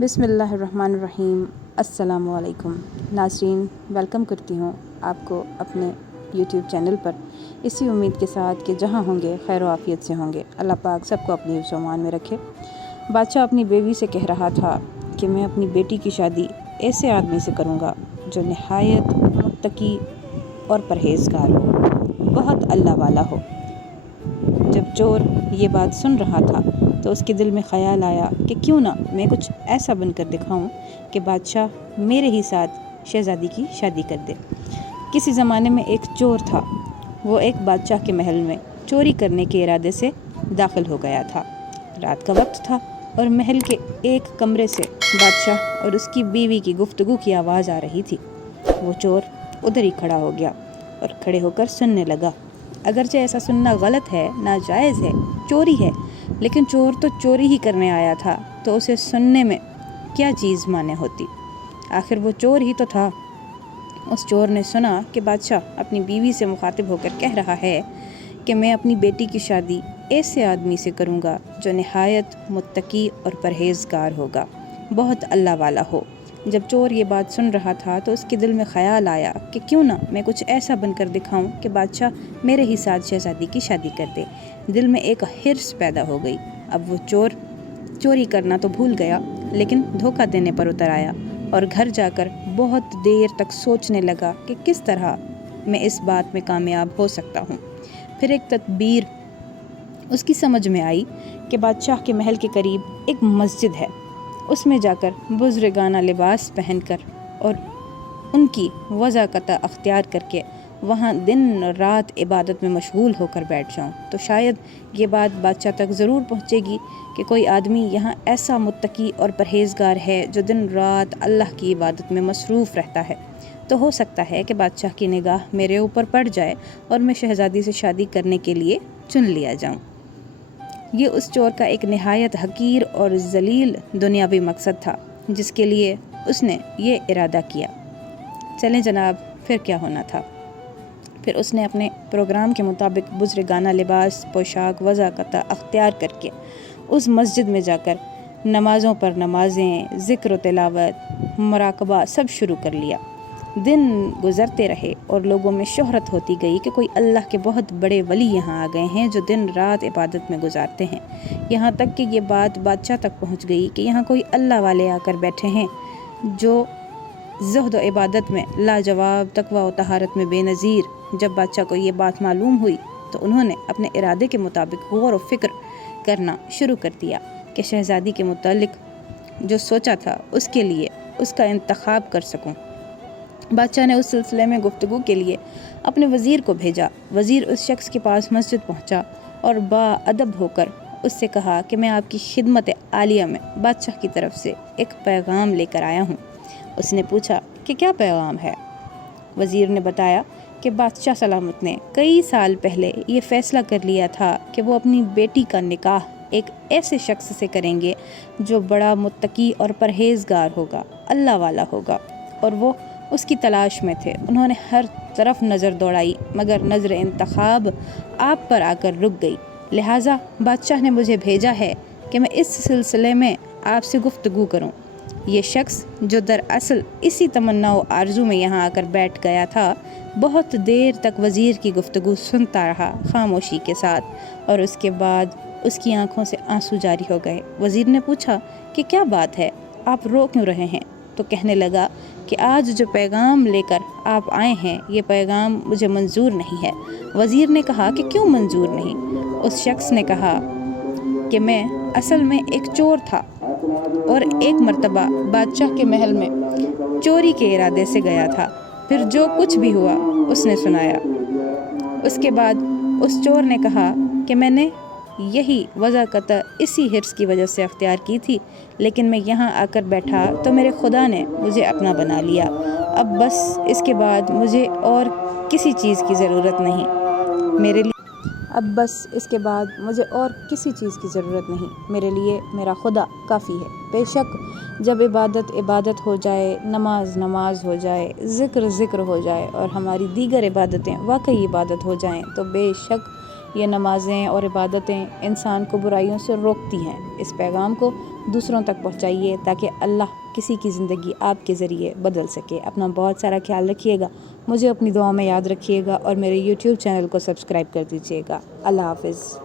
बिस्मिल्लाहिर्रहमानिर्रहीम। अस्सलामु अलैकुम नाज़रीन, वेलकम करती हूँ आपको अपने यूट्यूब चैनल पर, इसी उम्मीद के साथ कि जहाँ होंगे खैर आफ़ियत से होंगे। अल्लाह पाक सबको अपनी हिफ्ज़ व अमान में रखे। बादशाह अपनी बेवी से कह रहा था कि मैं अपनी बेटी की शादी ऐसे आदमी से करूँगा जो नहायत मुत्तकी और परहेज़गार हो, बहुत अल्लाह वाला हो। जब चोर ये बात सुन रहा था तो उसके दिल में ख़याल आया कि क्यों ना मैं कुछ ऐसा बनकर दिखाऊं कि बादशाह मेरे ही साथ शहज़ादी की शादी कर दे। किसी ज़माने में एक चोर था। वो एक बादशाह के महल में चोरी करने के इरादे से दाखिल हो गया था। रात का वक्त था और महल के एक कमरे से बादशाह और उसकी बीवी की गुफ्तगू की आवाज़ आ रही थी। वो चोर उधर ही खड़ा हो गया और खड़े होकर सुनने लगा। अगरचे ऐसा सुनना गलत है, नाजायज़ है, चोरी है, लेकिन चोर तो चोरी ही करने आया था, तो उसे सुनने में क्या चीज़ माने होती। आखिर वो चोर ही तो था। उस चोर ने सुना कि बादशाह अपनी बीवी से मुखातिब होकर कह रहा है कि मैं अपनी बेटी की शादी ऐसे आदमी से करूँगा जो नहायत मुत्तकी और परहेज़गार होगा, बहुत अल्लाह वाला हो। जब चोर ये बात सुन रहा था तो उसके दिल में ख़याल आया कि क्यों ना मैं कुछ ऐसा बनकर दिखाऊं कि बादशाह मेरे ही साथ शहज़ादी की शादी कर दे। दिल में एक हिर्स पैदा हो गई। अब वो चोर चोरी करना तो भूल गया, लेकिन धोखा देने पर उतर आया और घर जाकर बहुत देर तक सोचने लगा कि किस तरह मैं इस बात में कामयाब हो सकता हूँ। फिर एक तदबीर उसकी समझ में आई कि बादशाह के महल के करीब एक मस्जिद है। उसमें जाकर बुज़ुर्गाना लिबास पहनकर और उनकी वज़ाकता अख्तियार करके वहाँ दिन और रात इबादत में मशगूल होकर बैठ जाऊँ तो शायद ये बात बादशाह तक ज़रूर पहुँचेगी कि कोई आदमी यहाँ ऐसा मुत्तकी और परहेज़गार है जो दिन रात अल्लाह की इबादत में मसरूफ़ रहता है। तो हो सकता है कि बादशाह की निगाह मेरे ऊपर पड़ जाए और मैं शहज़ादी से शादी करने के लिए चुन लिया जाऊँ। ये उस चोर का एक नहायत हकीर और जलील दुनियावी मकसद था जिसके लिए उसने ये इरादा किया। चलें जनाब, फिर क्या होना था। फिर उसने अपने प्रोग्राम के मुताबिक बुज़ुर्गाना लिबास, पोशाक, वज़ाकता अख्तियार करके उस मस्जिद में जाकर नमाज़ों पर नमाज़ें, ज़िक्र, तिलावत, मुराकबा सब शुरू कर लिया। दिन गुज़रते रहे और लोगों में शोहरत होती गई कि कोई अल्लाह के बहुत बड़े वली यहाँ आ गए हैं जो दिन रात इबादत में गुजारते हैं। यहाँ तक कि ये बात बादशाह तक पहुँच गई कि यहाँ कोई अल्लाह वाले आकर बैठे हैं जो ज़ुहद व इबादत में लाजवाब, तक़वा व तहारत में बेनज़ीर। जब बादशाह को ये बात मालूम हुई तो उन्होंने अपने इरादे के मुताबिक गौर व फ़िक्र करना शुरू कर दिया कि शहज़ादी के मुतालिक जो सोचा था उसके लिए उसका इंतखाब कर सकूँ। बादशाह ने उस सिलसिले में गुफ्तगू के लिए अपने वज़ीर को भेजा। वज़ीर उस शख्स के पास मस्जिद पहुंचा और बाअदब होकर उससे कहा कि मैं आपकी खिदमत आलिया में बादशाह की तरफ से एक पैगाम लेकर आया हूं। उसने पूछा कि क्या पैगाम है। वज़ीर ने बताया कि बादशाह सलामत ने कई साल पहले ये फ़ैसला कर लिया था कि वो अपनी बेटी का निकाह एक ऐसे शख्स से करेंगे जो बड़ा मुत्तकी और परहेज़गार होगा, अल्लाह वाला होगा, और वो उसकी तलाश में थे। उन्होंने हर तरफ नज़र दौड़ाई मगर नज़र इंतखाब आप पर आकर रुक गई। लिहाजा बादशाह ने मुझे भेजा है कि मैं इस सिलसिले में आपसे गुफ्तगू करूं। ये शख्स जो दरअसल इसी तमन्ना व आरज़ू में यहाँ आकर बैठ गया था, बहुत देर तक वज़ीर की गुफ्तगू सुनता रहा खामोशी के साथ, और उसके बाद उसकी आंखों से आंसू जारी हो गए। वज़ीर ने पूछा कि क्या बात है, आप रो क्यों रहे हैं। तो कहने लगा कि आज जो पैगाम लेकर आप आए हैं ये पैगाम मुझे मंजूर नहीं है। वज़ीर ने कहा कि क्यों मंजूर नहीं। उस शख्स ने कहा कि मैं असल में एक चोर था और एक मर्तबा बादशाह के महल में चोरी के इरादे से गया था। फिर जो कुछ भी हुआ उसने सुनाया। उसके बाद उस चोर ने कहा कि मैंने यही वज़ाकता इसी हिर्स की वजह से अख्तियार की थी, लेकिन मैं यहाँ आकर बैठा तो मेरे खुदा ने मुझे अपना बना लिया। अब बस इसके बाद मुझे और किसी चीज़ की ज़रूरत नहीं मेरे लिए अब बस इसके बाद मुझे और किसी चीज़ की ज़रूरत नहीं, मेरे लिए मेरा खुदा काफ़ी है। बेशक जब इबादत इबादत हो जाए, नमाज नमाज हो जाए, ज़िक्र ज़िक्र हो जाए और हमारी दीगर इबादतें वाकई इबादत हो जाएं, तो बेशक ये नमाज़ें और इबादतें इंसान को बुराइयों से रोकती हैं। इस पैगाम को دوسروں تک پہنچائیے تاکہ اللہ کسی کی زندگی آپ کے ذریعے بدل سکے۔ اپنا بہت سارا خیال رکھیے گا، مجھے اپنی دعاؤں میں یاد رکھیے گا اور میرے یوٹیوب چینل کو سبسکرائب کر دیجیے گا۔ اللہ حافظ۔